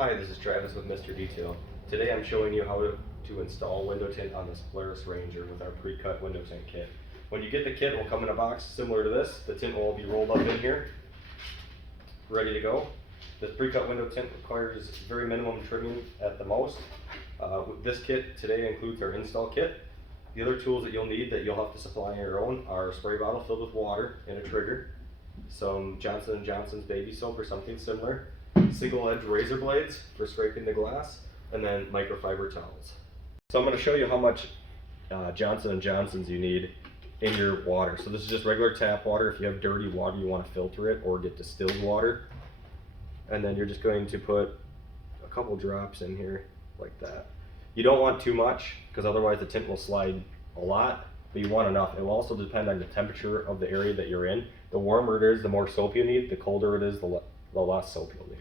Hi, this is Travis with Mr. Detail. Today I'm showing you how to install window tint on this Polaris Ranger with our pre-cut window tint kit. When you get the kit, it will come in a box similar to this. The tint will all be rolled up in here, ready to go. This pre-cut window tint requires very minimum trimming at the most. This kit today includes our install kit. The other tools that you'll need that you'll have to supply on your own are a spray bottle filled with water and a trigger, some Johnson & Johnson's baby soap or something similar, single edge razor blades for scraping the glass, and then microfiber towels. So I'm going to show you how much Johnson & Johnson's you need in your water. So this is just regular tap water. If you have dirty water, you want to filter it or get distilled water. And then you're just going to put a couple drops in here like that. You don't want too much because otherwise the tint will slide a lot, but you want enough. It will also depend on the temperature of the area that you're in. The warmer it is, the more soap you need. The colder it is, the less soap you'll need.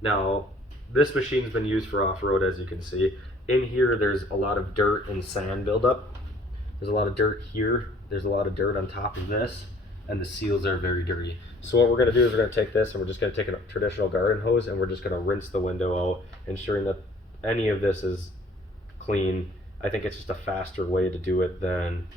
Now, this machine's been used for off-road, as you can see. In here, there's a lot of dirt and sand buildup. There's a lot of dirt here. There's a lot of dirt on top of this, and the seals are very dirty. So what we're gonna do is we're gonna take this and we're just gonna take a traditional garden hose and we're just gonna rinse the window out, ensuring that any of this is clean. I think it's just a faster way to do it than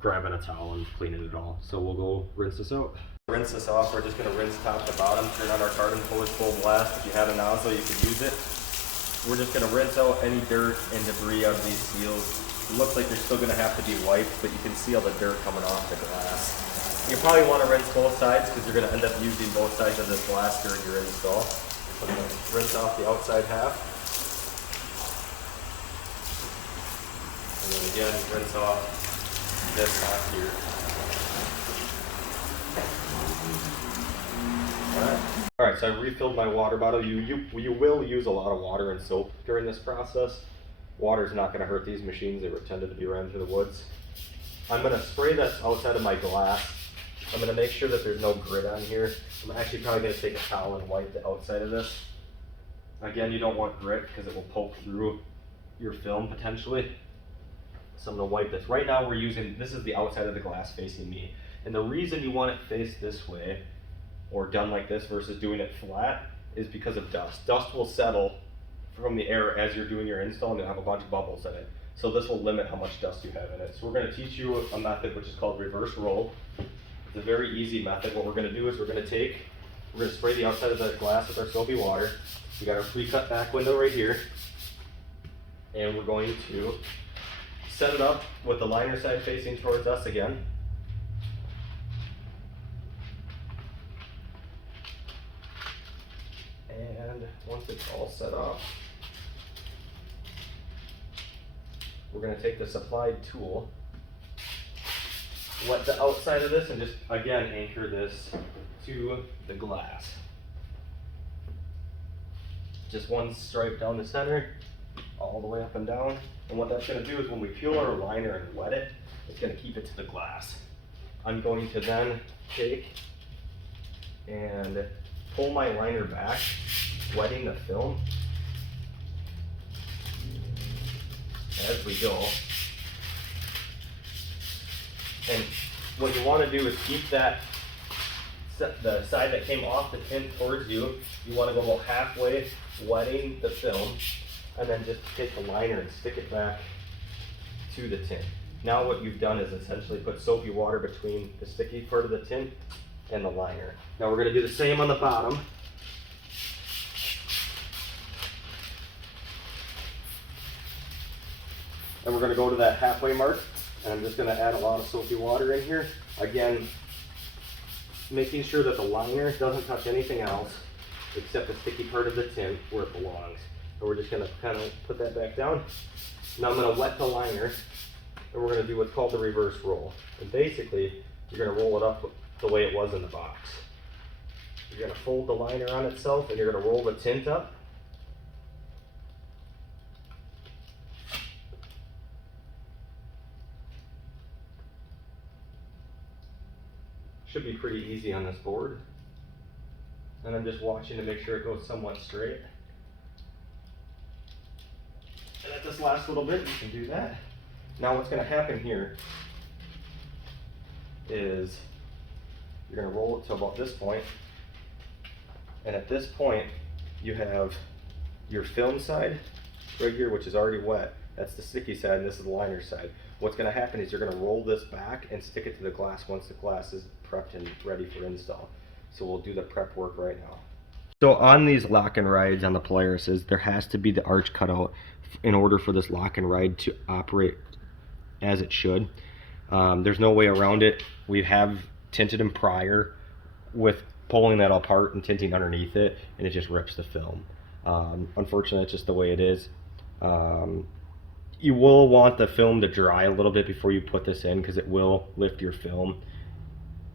grabbing a towel and cleaning it all. So we'll go rinse this out. Rinse this off, we're just going to rinse top to bottom, turn on our garden hose full blast. If you had a nozzle, you could use it. We're just going to rinse out any dirt and debris out of these seals. It looks like they're still going to have to be wiped, but you can see all the dirt coming off the glass. You probably want to rinse both sides because you're going to end up using both sides of this glass during your install. So I'm going to rinse off the outside half. And then again, rinse off this half here. Alright, so I refilled my water bottle. You will use a lot of water and soap during this process. Water's not going to hurt these machines. They were intended to be ran through the woods. I'm going to spray this outside of my glass. I'm going to make sure that there's no grit on here. I'm actually probably going to take a towel and wipe the outside of this. Again, you don't want grit because it will poke through your film potentially. So I'm going to wipe this. Right now we're using, this is the outside of the glass facing me. And the reason you want it faced this way or done like this versus doing it flat is because of dust. Dust will settle from the air as you're doing your install and you'll have a bunch of bubbles in it. So this will limit how much dust you have in it. So we're going to teach you a method which is called reverse roll. It's a very easy method. What we're going to do is we're going to spray the outside of the glass with our soapy water. We got our pre-cut back window right here. And we're going to set it up with the liner side facing towards us again. And once it's all set up, we're going to take the supplied tool, wet the outside of this, and just again anchor this to the glass. Just one stripe down the center, all the way up and down. And what that's going to do is when we peel our liner and wet it, it's going to keep it to the glass. I'm going to then take and pull my liner back, wetting the film as we go. And what you want to do is keep that, the side that came off the tint towards you, you want to go about halfway wetting the film, and then just take the liner and stick it back to the tint. Now what you've done is essentially put soapy water between the sticky part of the tint and the liner. Now we're going to do the same on the bottom. And we're going to go to that halfway mark, and I'm just going to add a lot of soapy water in here. Again, making sure that the liner doesn't touch anything else except the sticky part of the tint where it belongs. And we're just going to kind of put that back down. Now I'm going to wet the liner, and we're going to do what's called the reverse roll. And basically, you're going to roll it up the way it was in the box. You're going to fold the liner on itself, and you're going to roll the tint up. Should be pretty easy on this board. And I'm just watching to make sure it goes somewhat straight. And at this last little bit, you can do that. Now what's going to happen here is you're going to roll it to about this point, and at this point you have your film side right here, which is already wet. That's the sticky side, and this is the liner side. What's going to happen is you're going to roll this back and stick it to the glass once the glass is prepped and ready for install. So we'll do the prep work right now. So on these lock and rides on the Polarises, there has to be the arch cut out in order for this lock and ride to operate as it should. There's no way around it. We have tinted them prior with pulling that apart and tinting underneath it, and it just rips the film. Unfortunately, it's just the way it is. You will want the film to dry a little bit before you put this in, because it will lift your film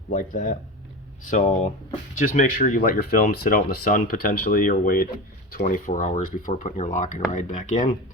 like that. So just make sure you let your film sit out in the sun potentially, or wait 24 hours before putting your lock and ride back in.